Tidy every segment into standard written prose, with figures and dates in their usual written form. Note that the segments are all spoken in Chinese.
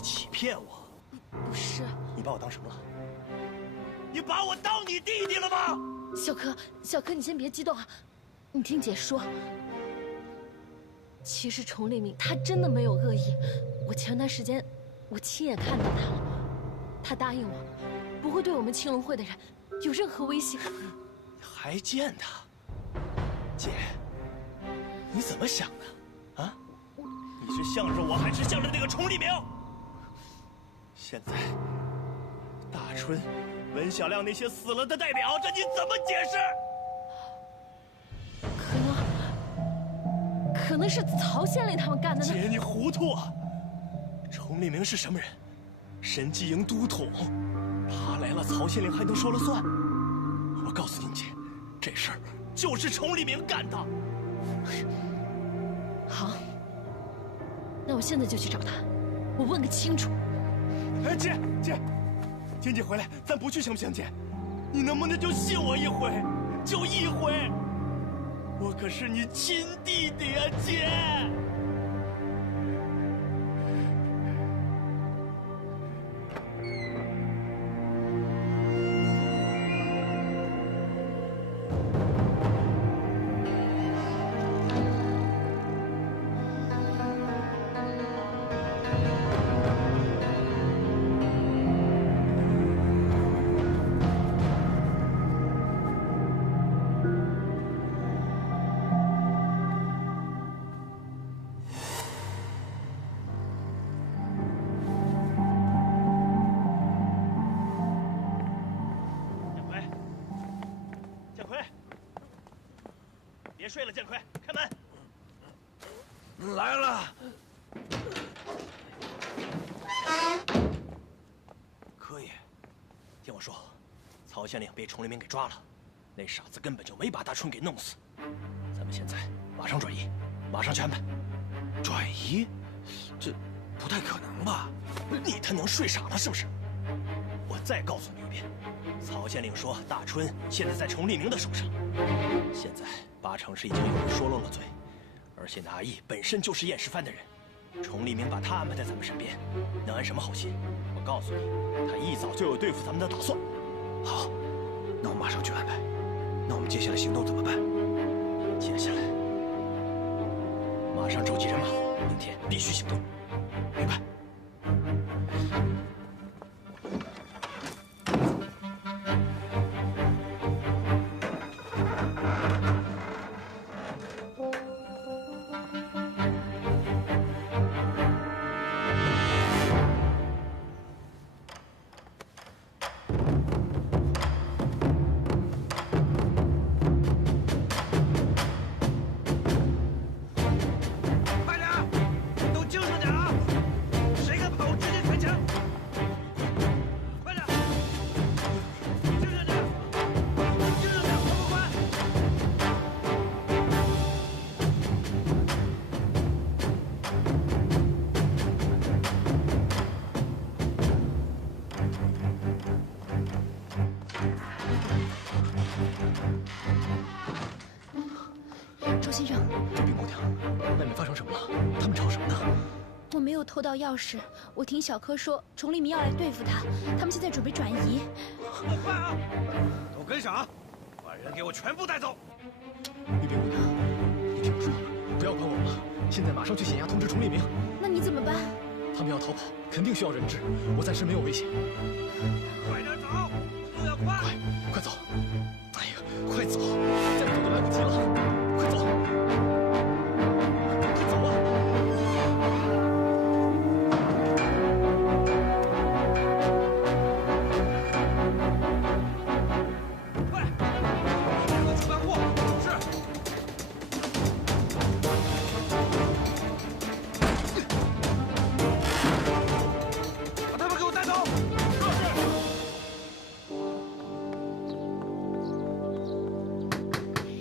欺骗我？不是。你把我当什么了？你把我当你弟弟了吗？小柯，你先别激动啊，你听姐说。其实崇立明他真的没有恶意，我前段时间我亲眼看到他了，他答应我不会对我们青龙会的人有任何威胁。还见他？姐，你怎么想的？啊？你是向着我，还是向着那个崇立明？现在，大春、文小亮那些死了的代表，这你怎么解释？可能是曹县令他们干的呢。姐，你糊涂啊！崇立明是什么人？审计营都统，他来了，曹县令还能说了算？我告诉你姐，这事儿就是崇立明干的。好，那我现在就去找他，我问个清楚。哎，姐，天姐回来，咱不去行不行？姐，你能不能就信我一回，就一回？我可是你亲弟弟啊，姐！别睡了，建奎，开门！来了。柯爷，听我说，曹县令被崇立明给抓了，那傻子根本就没把大春给弄死。咱们现在马上转移，马上去安排。转移？这不太可能吧？你他娘睡傻了是不是？我再告诉你一遍，曹县令说大春现在在崇立明的手上，现在八成是已经有人说漏了嘴，而且那阿义本身就是验尸番的人，崇立明把他安排在咱们身边，能安什么好心？我告诉你，他一早就有对付咱们的打算。好，那我马上去安排。那我们接下来行动怎么办？接下来马上召集人马，明天必须行动。明白。周先生，周禀姑娘，外面发生什么了？他们吵什么呢？我没有偷到钥匙，我听小柯说崇立明要来对付他，他们现在准备转移。快啊！都跟上啊！把人给我全部带走！玉禀姑娘，你听我说，不要管我们了，现在马上去县衙通知崇立明。那你怎么办？他们要逃跑，肯定需要人质，我暂时没有危险。快点走，速度要快！快走！哎呀，快走！再不走就来不及了！快走！快走啊！快！别个出搬货！是。把他们给我带走！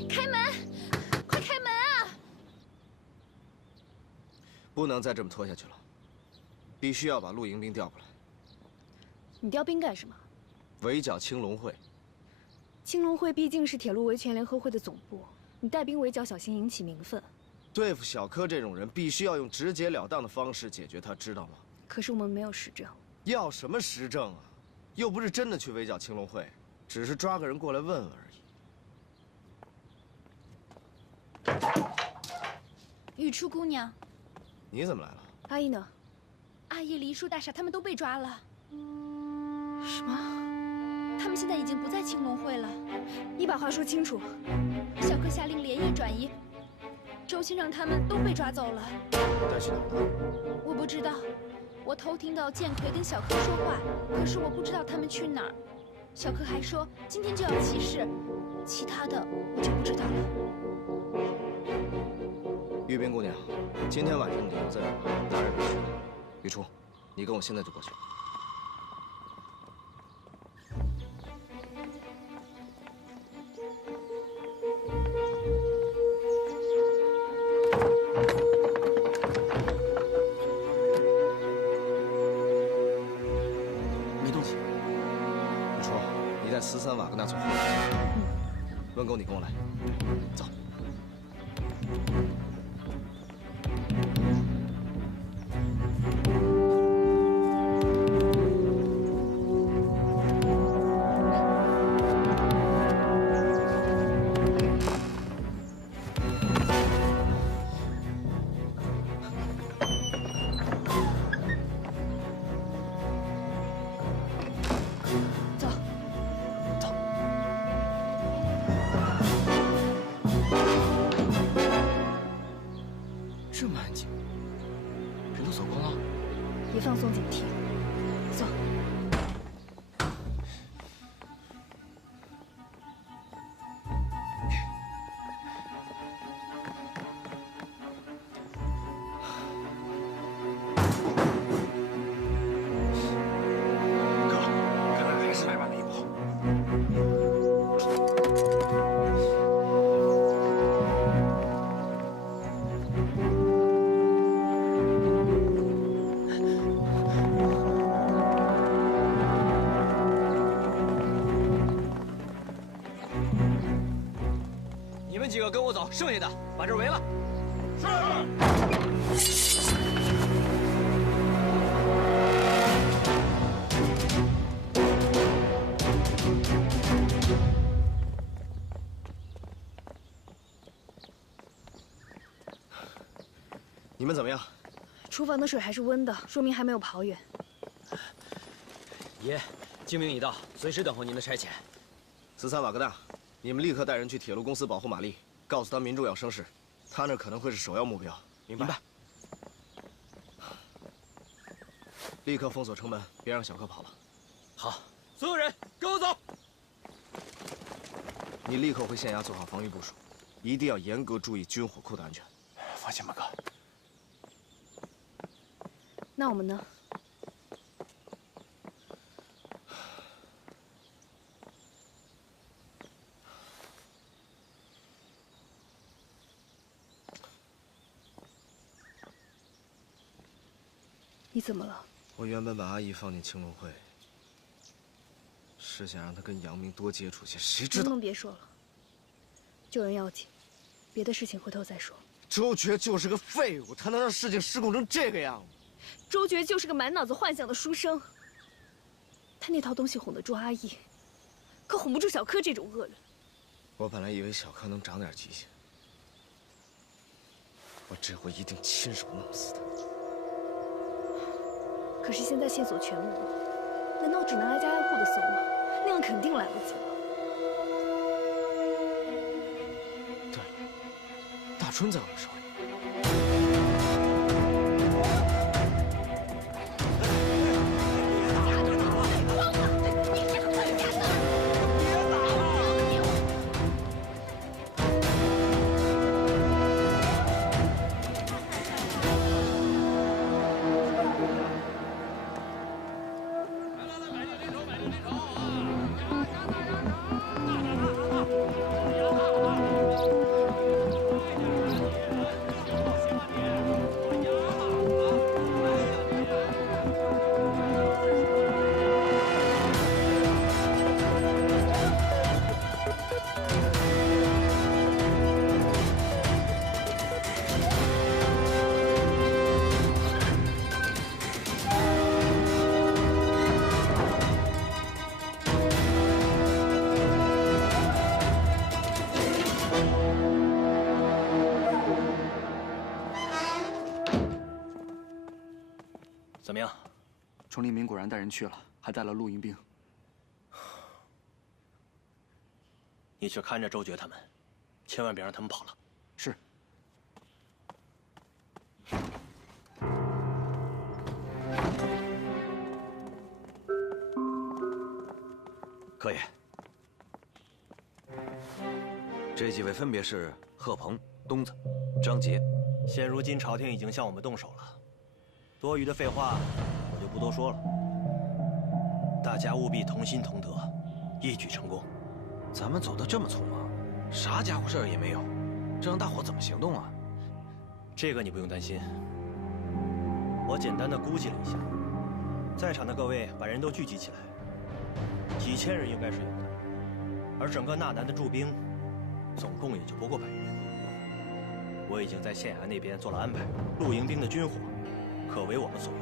开门！快开门啊！不能再这么拖下去了，必须要把陆营兵调过来，你调兵干什么？围剿青龙会。青龙会毕竟是铁路维权联合会的总部，你带兵围剿，小心引起民愤。对付小柯这种人，必须要用直截了当的方式解决他，知道吗？可是我们没有实证。要什么实证啊？又不是真的去围剿青龙会，只是抓个人过来问问而已。雨初姑娘，你怎么来了？阿姨呢？阿姨、梨树大傻他们都被抓了。什么？他们现在已经不在青龙会了。你把话说清楚。小柯下令连夜转移，周青让他们都被抓走了。带去哪儿了？我不知道，我偷听到剑魁跟小柯说话，可是我不知道他们去哪儿。小柯还说今天就要起事，其他的我就不知道了。玉冰姑娘，今天晚上你留在这儿吧，大人没去。雨初，你跟我现在就过去。没动静。雨初，你带13瓦格纳总会。温狗，你跟我来，走。这么安静，人都走光了。别放松警惕，走。哥，看来还是来晚了一步。你们几个跟我走，剩下的把这儿围了。你们怎么样？厨房的水还是温的，说明还没有跑远。爷，精明已到，随时等候您的差遣。13瓦格纳，你们立刻带人去铁路公司保护玛丽，告诉他民众要生事，他那可能会是首要目标。明白。立刻封锁城门，别让小柯跑了。好，所有人跟我走。你立刻回县衙做好防御部署，一定要严格注意军火库的安全。放心吧，哥。那我们呢？你怎么了？我原本把阿义放进青龙会，是想让他跟杨明多接触些，谁知道能不能别说了？救人要紧，别的事情回头再说。周觉就是个废物，他能让事情失控成这个样子？周觉就是个满脑子幻想的书生，他那套东西哄得住阿义，可哄不住小柯这种恶人。我本来以为小柯能长点记性，我这回一定亲手弄死他。可是现在线索全无，难道只能挨家挨户的搜吗？那样肯定来不及了。对了，大春在我们手里。怎么样？崇立明果然带人去了，还带了露营兵。你去看着周觉他们，千万别让他们跑了。是。可以。这几位分别是贺鹏、东子、张杰。现如今朝廷已经向我们动手了，多余的废话我就不多说了。大家务必同心同德，一举成功。咱们走得这么匆忙，啥家伙事儿也没有，这让大伙怎么行动啊？这个你不用担心，我简单的估计了一下，在场的各位把人都聚集起来，几千人应该是有的，而整个纳南的驻兵，总共也就不过100人。我已经在县衙那边做了安排，露营兵的军火，可为我们所用。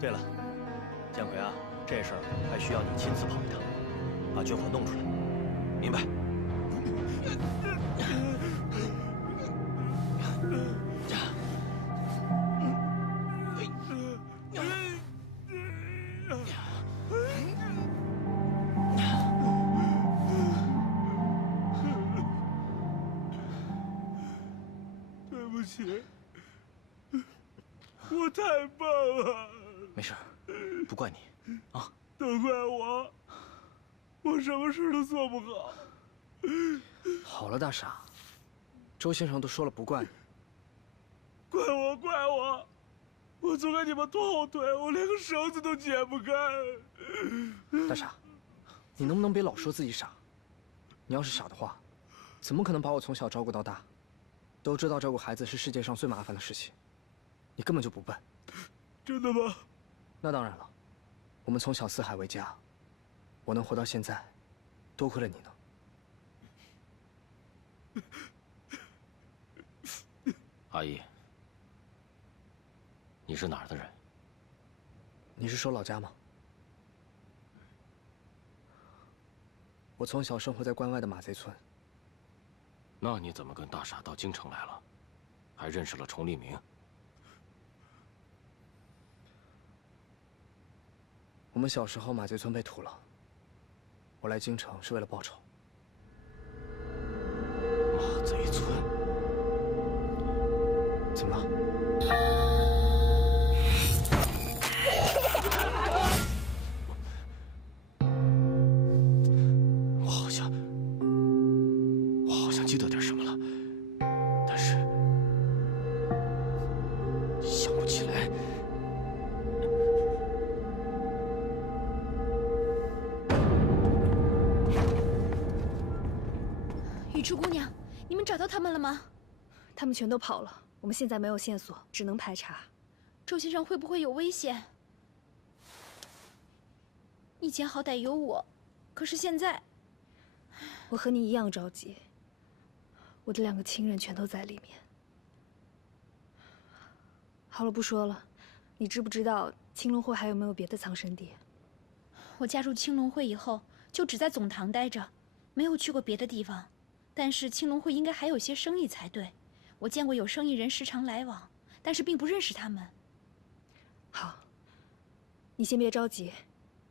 对了，建奎啊，这事儿还需要你亲自跑一趟，把军火弄出来。明白。对不起，我太笨了。没事，不怪你，啊。都怪我，我什么事都做不好。好了，大傻，周先生都说了不怪你。怪我，怪我！我总给你们拖后腿，我连个绳子都解不开。大傻，你能不能别老说自己傻？你要是傻的话，怎么可能把我从小照顾到大？都知道照顾孩子是世界上最麻烦的事情，你根本就不笨。真的吗？那当然了，我们从小四海为家，我能活到现在，多亏了你呢。阿姨，你是哪儿的人？你是说老家吗？我从小生活在关外的马贼村。那你怎么跟大傻到京城来了，还认识了崇立明？我们小时候马贼村被屠了，我来京城是为了报仇。马贼村？怎么了？我好像记得点什么了，但是想不起来。雨池姑娘，你们找到他们了吗？他们全都跑了，我们现在没有线索，只能排查。周先生会不会有危险？以前好歹有我，可是现在，我和你一样着急。我的2个亲人全都在里面。好了，不说了。你知不知道青龙会还有没有别的藏身地？我加入青龙会以后，就只在总堂待着，没有去过别的地方。但是青龙会应该还有些生意才对。我见过有生意人时常来往，但是并不认识他们。好，你先别着急，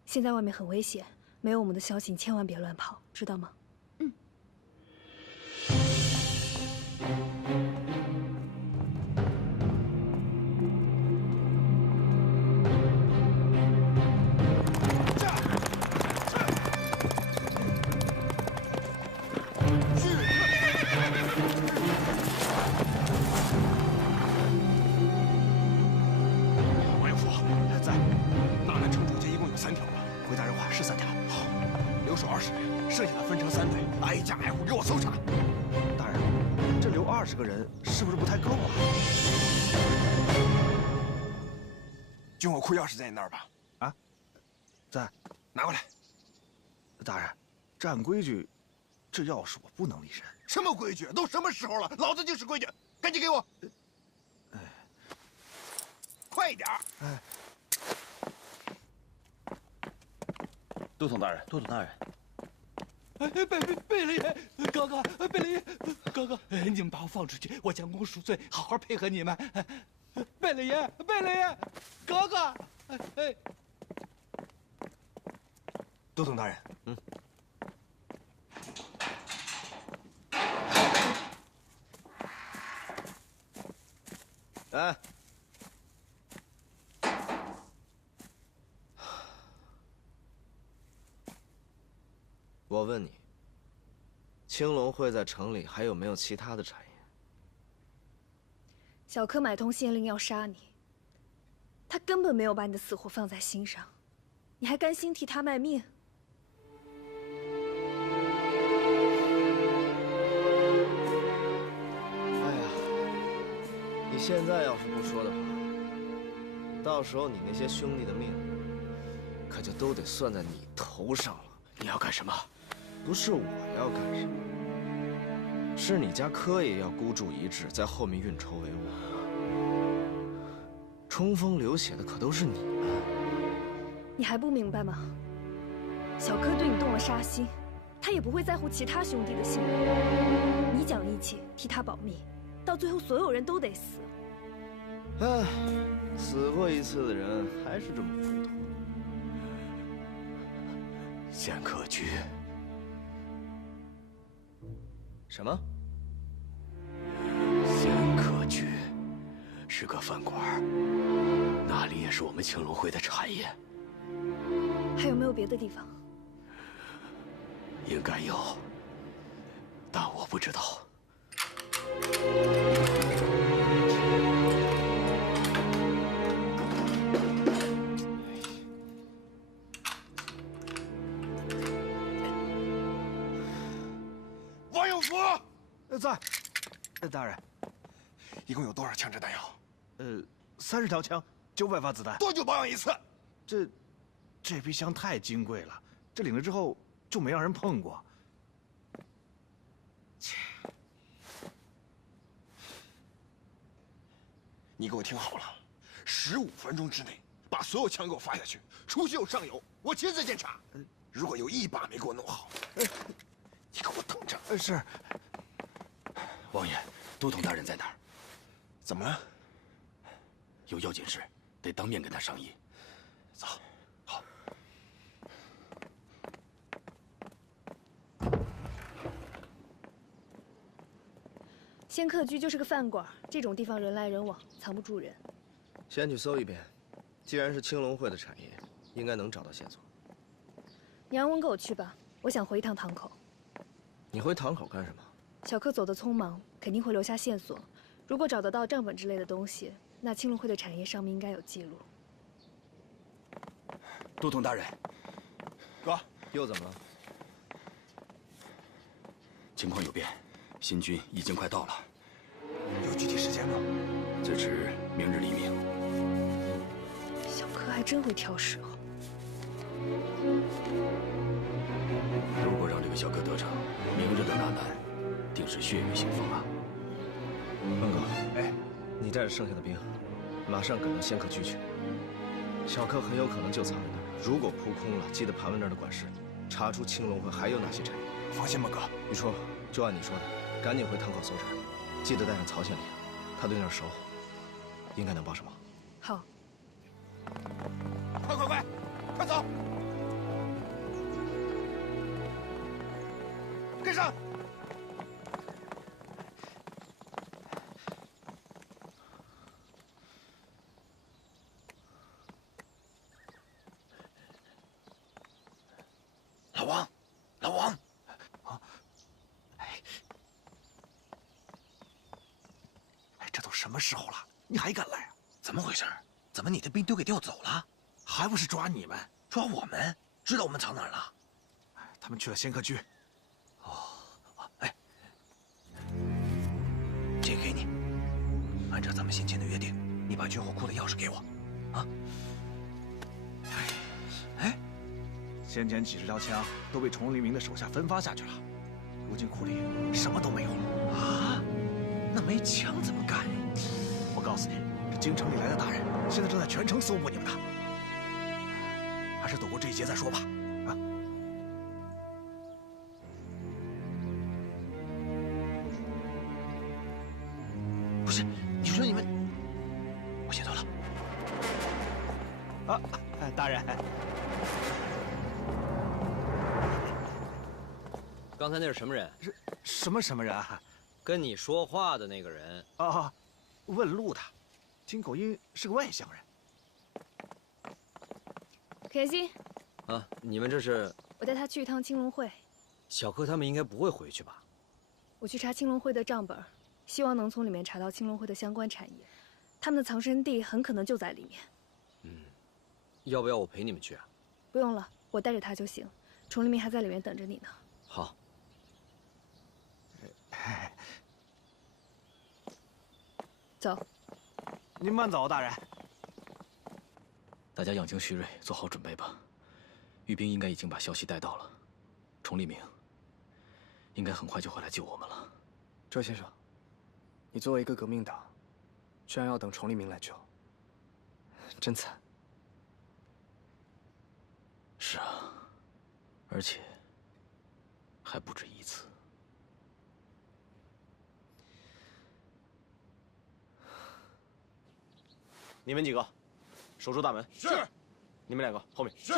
现在外面很危险，没有我们的消息，你千万别乱跑，知道吗？嗯。王永福在，纳南城主街一共有3条吧？回大人话是3条。好，留守20人，剩下的分成3队，挨家挨户给我搜查。大人，这留20个人是不是不太够啊？军火库钥匙在你那儿吧？啊，在，拿过来。大人，这按规矩，这钥匙我不能离身。什么规矩？都什么时候了，老子就是规矩，赶紧给我！快一点！哎，都统大人，都统大人，贝勒爷，哥哥，贝勒爷，哥哥，你们把我放出去，我将功赎罪，好好配合你们。贝贝勒爷，贝勒爷，哥哥，哎，都统大人，哎，我问你，青龙会在城里还有没有其他的产业？小柯买通县令要杀你，他根本没有把你的死活放在心上，你还甘心替他卖命？哎呀，你现在要是不说的话，到时候你那些兄弟的命，可就都得算在你头上了。你要干什么？不是我要干什么，是你家柯爷要孤注一掷，在后面运筹帷幄，冲锋流血的可都是你们。你还不明白吗？小柯对你动了杀心，他也不会在乎其他兄弟的性命。你讲义气，替他保命，到最后所有人都得死。唉，死过一次的人还是这么糊涂。仙客居。什么？仙客居是个饭馆，那里也是我们青龙会的产业。还有没有别的地方？应该有，但我不知道。王永福，在。大人，一共有多少枪支弹药？30条枪，900发子弹。多久保养一次？这批枪太金贵了，这领了之后就没让人碰过。切！你给我听好了，15分钟之内把所有枪给我发下去，出去有上有，我亲自检查。如果有一把没给我弄好，你给我等着。是。王爷，都统大人在哪儿？怎么了？有要紧事，得当面跟他商议。走。好。仙客居就是个饭馆，这种地方人来人往，藏不住人。先去搜一遍，既然是青龙会的产业，应该能找到线索。你让温狗去吧，我想回一趟堂口。你回堂口干什么？小柯走得匆忙，肯定会留下线索。如果找得到账本之类的东西，那青龙会的产业上面应该有记录。都统大人，哥，又怎么了？情况有变，新军已经快到了。有具体时间吗？最迟明日黎明。小柯还真会挑时候。如果让这个小柯得逞，明日的大难定是血雨腥风啊！温哥，哎，你带着剩下的兵，马上赶到仙客居去。小柯很有可能就藏在那儿。如果扑空了，记得盘问那儿的管事，查出青龙会还有哪些产业。放心吧，哥。于初，就按你说的，赶紧回堂口搜查，记得带上曹县令，他对那儿熟，应该能帮上忙。好。快走！跟上！老王，啊！这都什么时候了，你还敢来啊？怎么回事？怎么你的兵都给调走了？还不是抓你们？抓我们？知道我们藏哪儿了？他们去了仙客居。哎，这给你，按照咱们先前的约定，你把军火库的钥匙给我，啊！哎，先前几10条枪都被崇黎明的手下分发下去了，如今库里什么都没有了啊！那没枪怎么干呀？我告诉你，这京城里来的大人现在正在全城搜捕你们呢，还是躲过这一劫再说吧。啊！不是，你说你们我写对了。啊，大人。刚才那是什么人？什么人啊？跟你说话的那个人。啊，问路的，听口音是个外乡人。可心，啊，你们这是？我带他去一趟青龙会。小柯他们应该不会回去吧？我去查青龙会的账本，希望能从里面查到青龙会的相关产业，他们的藏身地很可能就在里面。要不要我陪你们去啊？不用了，我带着他就行。崇黎明还在里面等着你呢。好。走。您慢走，大人。大家养精蓄锐，做好准备吧。御兵应该已经把消息带到了，崇黎明应该很快就会来救我们了。周先生，你作为一个革命党，居然要等崇黎明来救，真惨。是啊，而且还不止一次。你们几个守住大门。是。你们两个后面。是。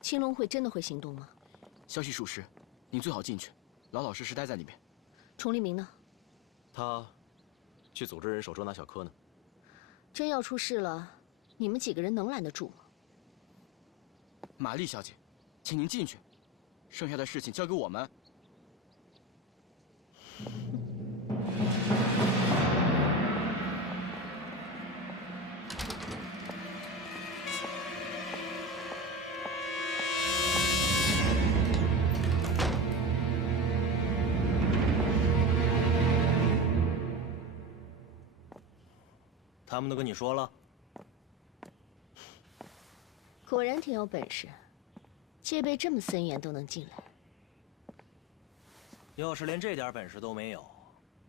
青龙会真的会行动吗？消息属实，您最好进去，老老实实待在里面。崇黎明呢？他去组织人手捉拿小柯呢。真要出事了，你们几个人能拦得住吗？玛丽小姐，请您进去，剩下的事情交给我们。他们都跟你说了？果然挺有本事，戒备这么森严都能进来。要是连这点本事都没有，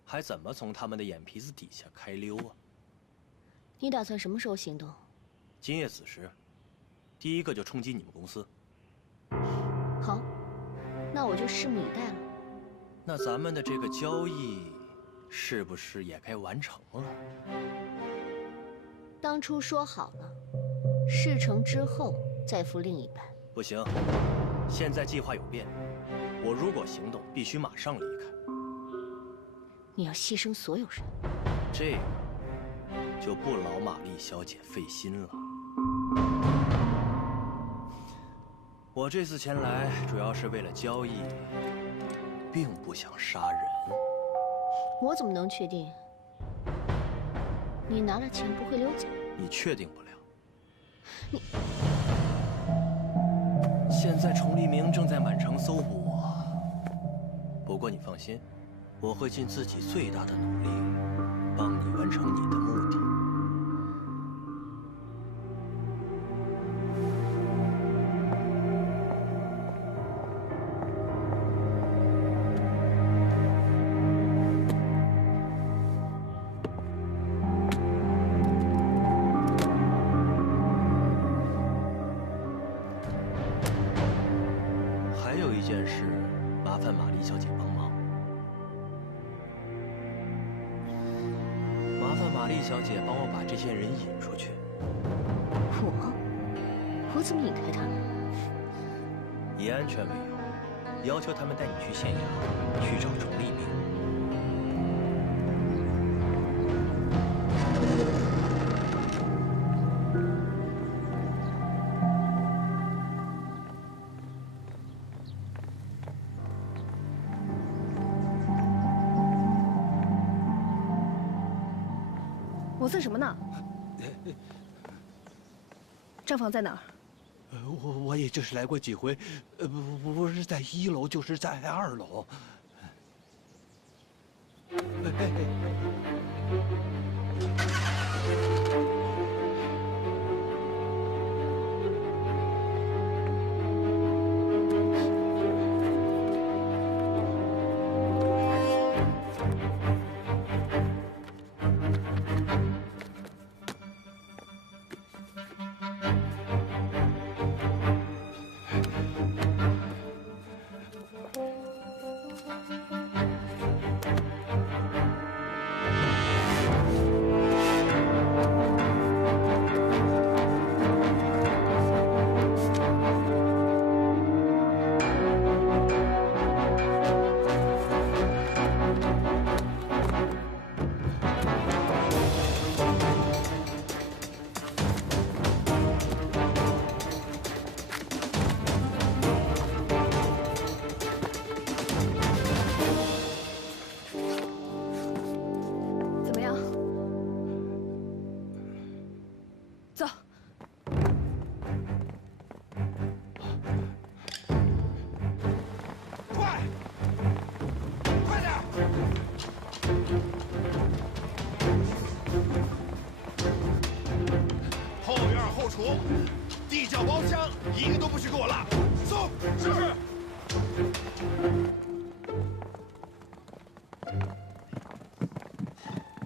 还怎么从他们的眼皮子底下开溜啊？你打算什么时候行动？今夜子时，第一个就冲击你们公司。好，那我就拭目以待了。那咱们的这个交易，是不是也该完成了？当初说好了，事成之后再付另一半。不行，现在计划有变，我如果行动，必须马上离开。你要牺牲所有人，这个就不劳玛丽小姐费心了。我这次前来主要是为了交易，并不想杀人。我怎么能确定你拿了钱不会溜走？你确定不了。你现在崇黎明正在满城搜捕我，不过你放心，我会尽自己最大的努力，帮你完成你的目的。小姐，帮我把这些人引出去。我怎么引开他们？以安全为由，要求他们带你去县衙，去找崇黎明。磨蹭什么呢？账房在哪儿？我也就是来过几回，不是在1楼，就是在2楼。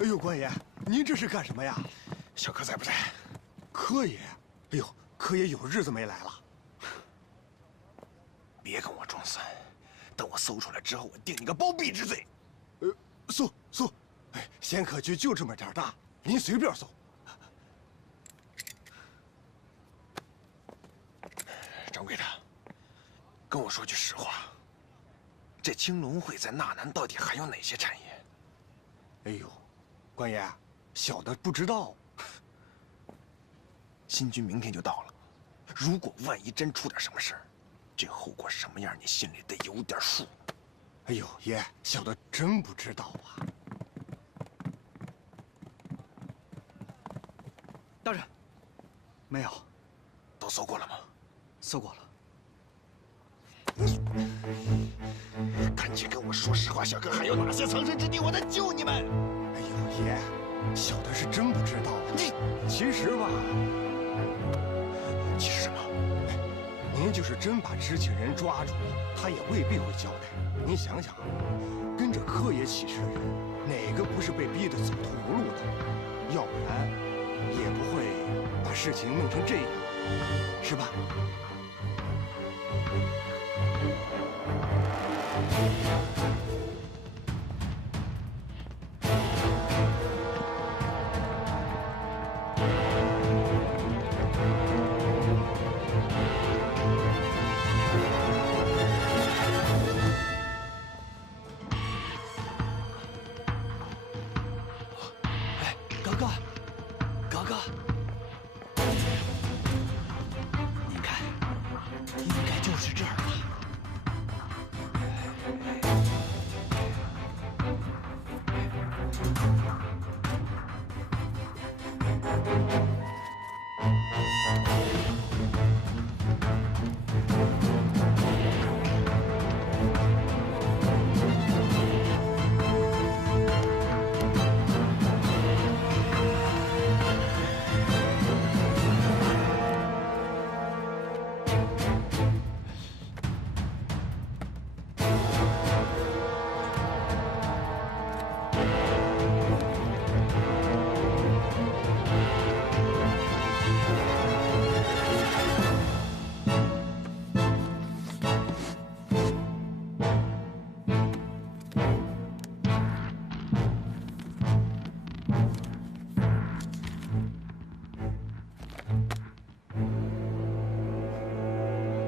哎呦，官爷，您这是干什么呀？小柯在不在？柯爷，哎呦，柯爷有日子没来了。别跟我装蒜，等我搜出来之后，我定你个包庇之罪。搜，哎，仙客局就这么点大，您随便搜。掌柜的，跟我说句实话，这青龙会在纳南到底还有哪些产业？哎呦，官爷，小的不知道。新军明天就到了，如果万一真出点什么事儿，这后果什么样，你心里得有点数。哎呦，爷，小的真不知道啊。大人，没有。都搜过了吗？搜过了。赶紧跟我说实话，小哥还有哪些藏身之地，我能救你们？哎呦，爷，小的是真不知道。其实吧，其实什么？您就是真把知情人抓住，他也未必会交代。您想想，跟着柯爷起事的人，哪个不是被逼得走投无路的？要不然，也不会把事情弄成这样，是吧？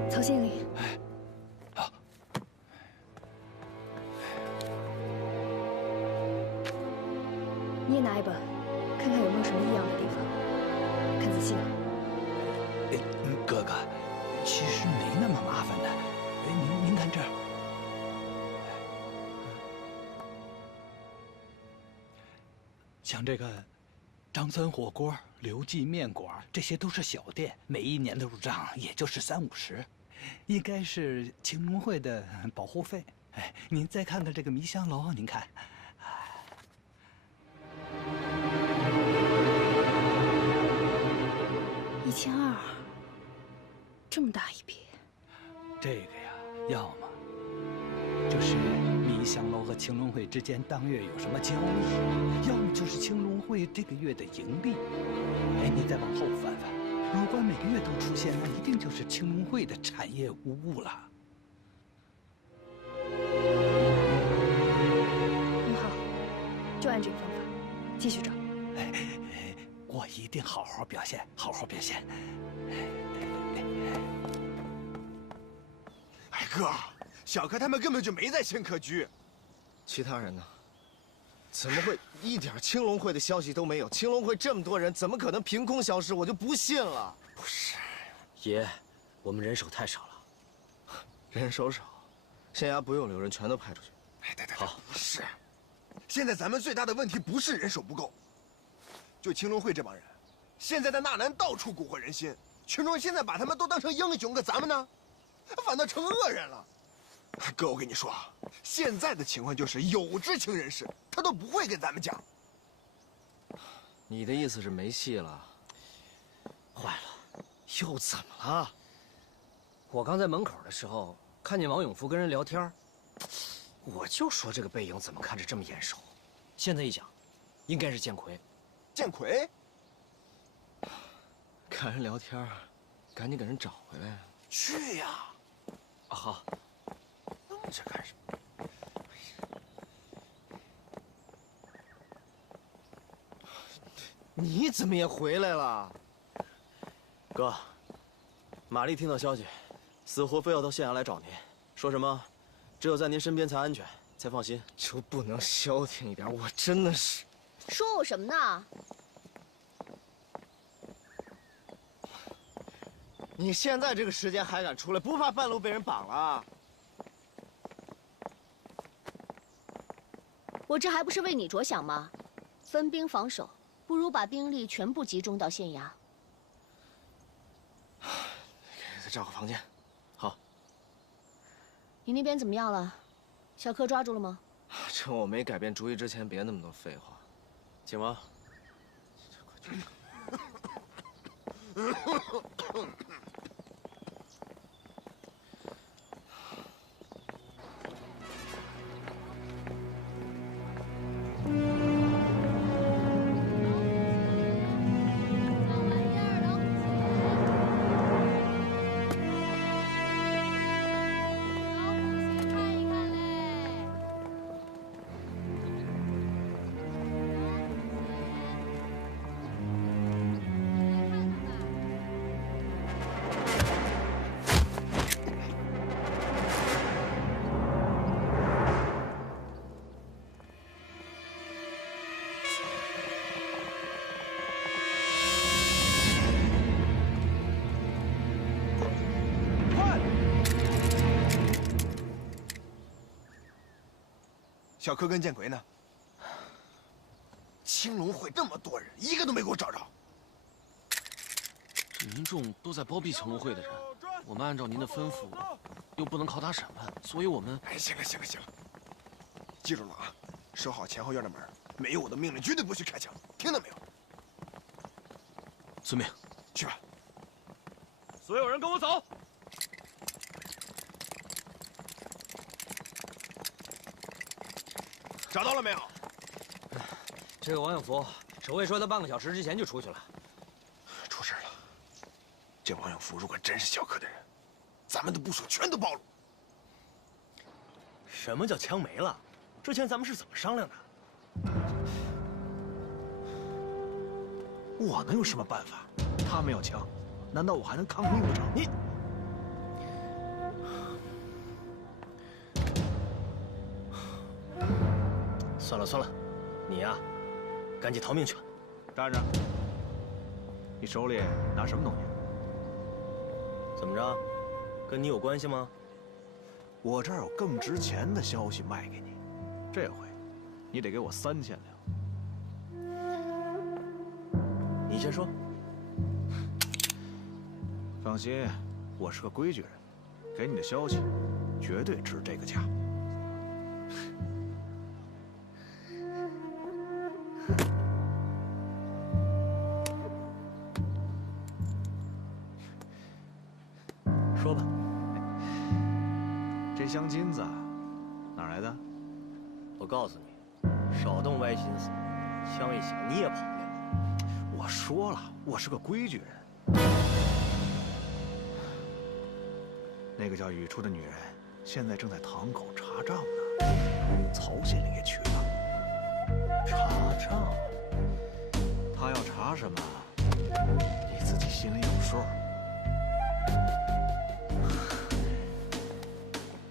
曹县令，你也拿一本，看看有没有什么异样的地方。看仔细了。哥哥，其实没那么麻烦的。您看这儿，像这个张三火锅、刘记面馆，这些都是小店，每一年的入账也就是30-50，应该是青龙会的保护费。哎，您再看看这个迷香楼，您看。1200，这么大一笔。这个呀，要么就是迷香楼和青龙会之间当月有什么交易，要么就是青龙会这个月的盈利。哎，你再往后翻翻，如果每个月都出现，那一定就是青龙会的产业无误了。很好，就按这个方法，继续找。我一定好好表现，好好表现。哎哥，小柯他们根本就没在仙客居。其他人呢？怎么会一点青龙会的消息都没有？青龙会这么多人，怎么可能凭空消失？我就不信了。不是，爷，我们人手太少了。人手少，县衙不用留人，全都派出去。哎，对，好，是。现在咱们最大的问题不是人手不够，就青龙会这帮人，现在在纳南到处蛊惑人心，群众现在把他们都当成英雄，可咱们呢，反倒成恶人了。哥，我跟你说，现在的情况就是有知情人士，他都不会跟咱们讲。你的意思是没戏了？坏了，又怎么了？我刚在门口的时候看见王永福跟人聊天，我就说这个背影怎么看着这么眼熟。现在一想，应该是建奎。建奎？看人聊天，赶紧给人找回来呀！去呀！啊，好。愣着干什么？你怎么也回来了？哥，玛丽听到消息，死活非要到县衙来找您，说什么只有在您身边才安全，才放心。就不能消停一点？我真的是……说我什么呢？你现在这个时间还敢出来，不怕半路被人绑了？我这还不是为你着想吗？分兵防守，不如把兵力全部集中到县衙。给他找个房间。好。你那边怎么样了？小柯抓住了吗？趁我没改变主意之前，别那么多废话。请吧。小柯跟建奎呢？青龙会这么多人，一个都没给我找着。这民众都在包庇青龙会的人，我们按照您的吩咐，又不能靠他审判，所以我们……哎，行了行了行了，记住了啊，守好前后院的门，没有我的命令绝对不许开枪，听到没有？遵命。去吧。所有人跟我走。找到了没有？这个王永福，守卫说他半个小时之前就出去了。出事了！这王永福如果真是小柯的人，咱们的部署全都暴露。什么叫枪没了？之前咱们是怎么商量的？我能有什么办法？他没有枪，难道我还能抗命不成？你。算了算了，你呀，赶紧逃命去吧。站着！你手里拿什么东西？怎么着？跟你有关系吗？我这儿有更值钱的消息卖给你，这回你得给我3000两。你先说。放心，我是个规矩人，给你的消息绝对值这个价。说吧。这箱金子哪儿来的？我告诉你，少动歪心思，枪一响你也跑不了。我说了，我是个规矩人。那个叫雨初的女人，现在正在堂口查账呢。曹县令也去了。查账？他要查什么？你自己心里有数。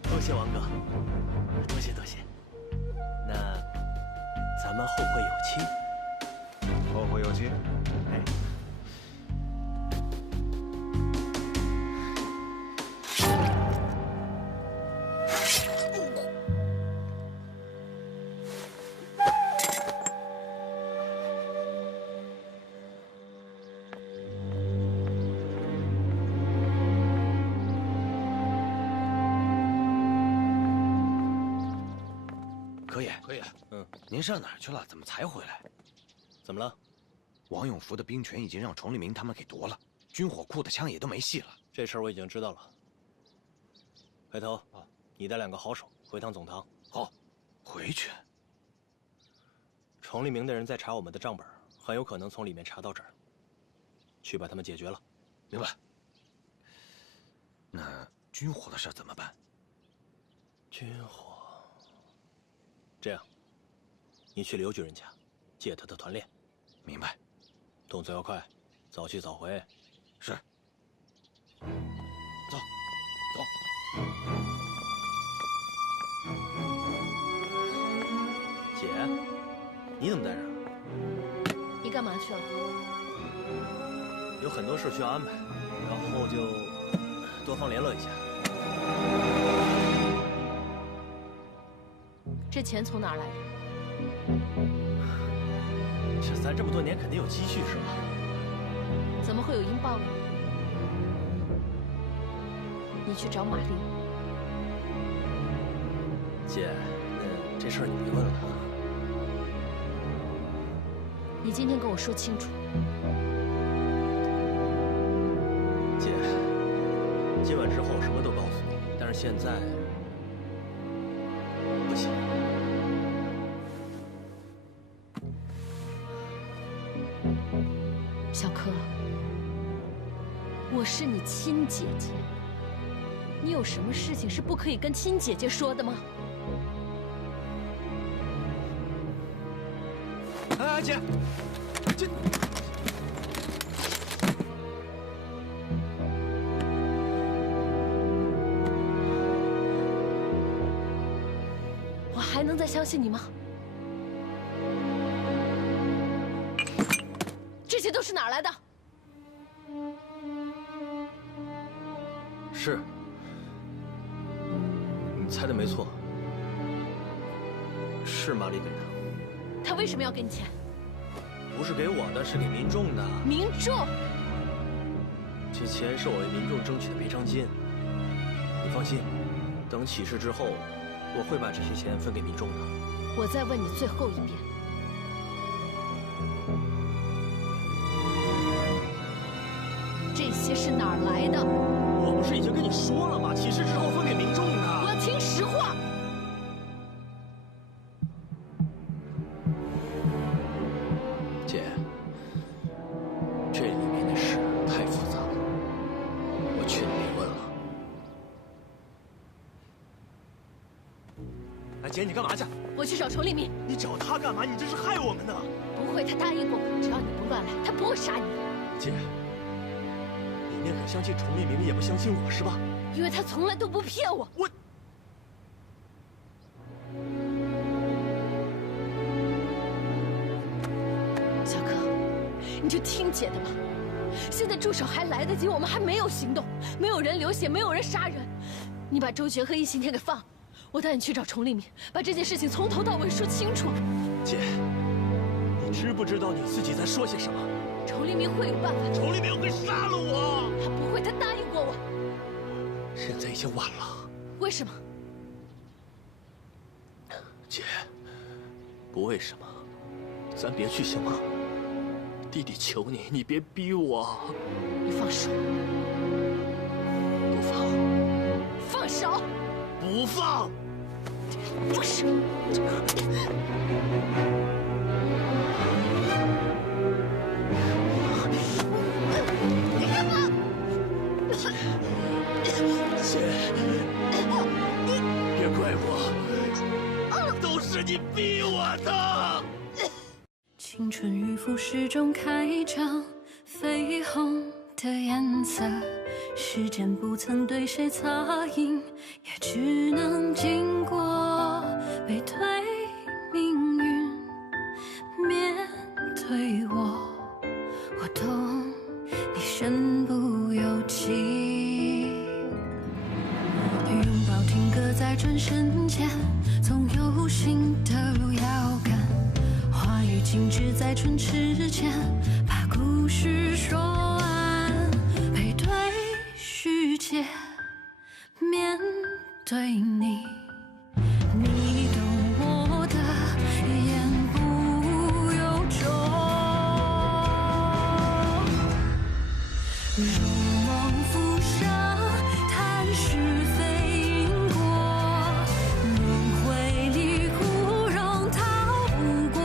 多谢王哥，多谢多谢。那咱们后会有期。后会有期。哎。可以。您上哪儿去了？怎么才回来？怎么了？王永福的兵权已经让崇利明他们给夺了，军火库的枪也都没戏了。这事儿我已经知道了。回头你带2个好手回趟总堂。好，回去。崇利明的人在查我们的账本，很有可能从里面查到这儿。去把他们解决了。明白。那军火的事怎么办？军火。这样，你去刘巨人家，借他的团练。明白。动作要快，早去早回。是。走，走。姐，你怎么在这儿？你干嘛去了？有很多事需要安排，然后就多方联络一下。这钱从哪儿来的？咱这么多年肯定有积蓄是吧？怎么会有英镑呢？你去找玛丽。姐，这事儿你别问了。你今天跟我说清楚。姐，今晚之后什么都告诉你，但是现在不行。小柯，我是你亲姐姐，你有什么事情是不可以跟亲姐姐说的吗？哎，姐，这。我还能再相信你吗？这些都是哪儿来的？是，你猜的没错，是玛丽给的。他为什么要给你钱？不是给我的，是给民众的。民众？这钱是我为民众争取的赔偿金。你放心，等起事之后，我会把这些钱分给民众的。我再问你最后一遍。这些是哪儿来的？我不是已经跟你说了吗？起事之后分给民众的。我要听实话。姐，这里面的事太复杂了，我劝你别问了。哎，姐，你干嘛去？我去找崇利明。你找他干嘛？你这是害我们呢！不会，他答应过我，只要你不乱来，他不会杀你。姐。你宁可相信崇利明，也不相信我是吧？因为他从来都不骗我。我，小柯，你就听姐的吧。现在住手还来得及，我们还没有行动，没有人流血，没有人杀人。你把周全和易刑天给放了，我带你去找崇利明，把这件事情从头到尾说清楚。姐，你知不知道你自己在说些什么？崇利明会有办法。崇利明会杀了我。他不会，他答应过我。现在已经晚了。为什么？姐，不为什么，咱别去行吗？弟弟求你，你别逼我。你放手。不放。放手。不放。放手。你干嘛？姐，别怪我，都是你逼我的。青春与腐蚀中开张，绯红的颜色，时间不曾对谁擦印，也只能经过背对命运，面对我，我懂你身不由己。拥抱停格在转身间，总有新的路要赶，话语静止在唇齿间，把故事说完，背对世界，面对你，你懂我的言不由衷，如梦浮生，谈是非因果，轮回里枯荣逃不过。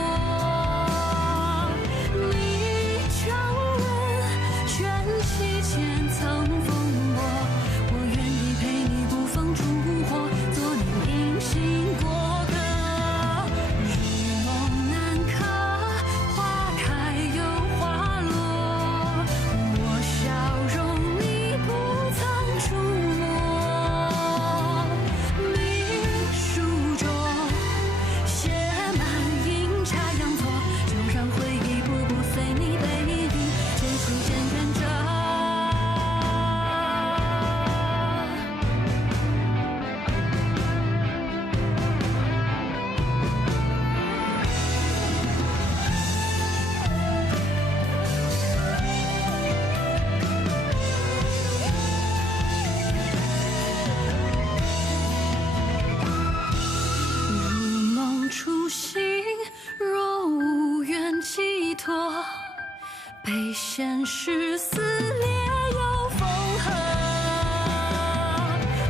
为现实撕裂又缝合。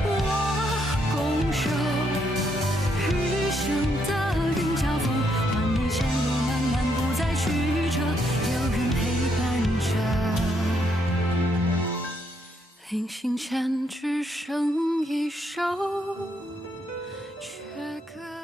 我拱手，余生的云交锋，换你前路漫漫不再曲折，有人陪伴着。临行前只剩一首绝歌。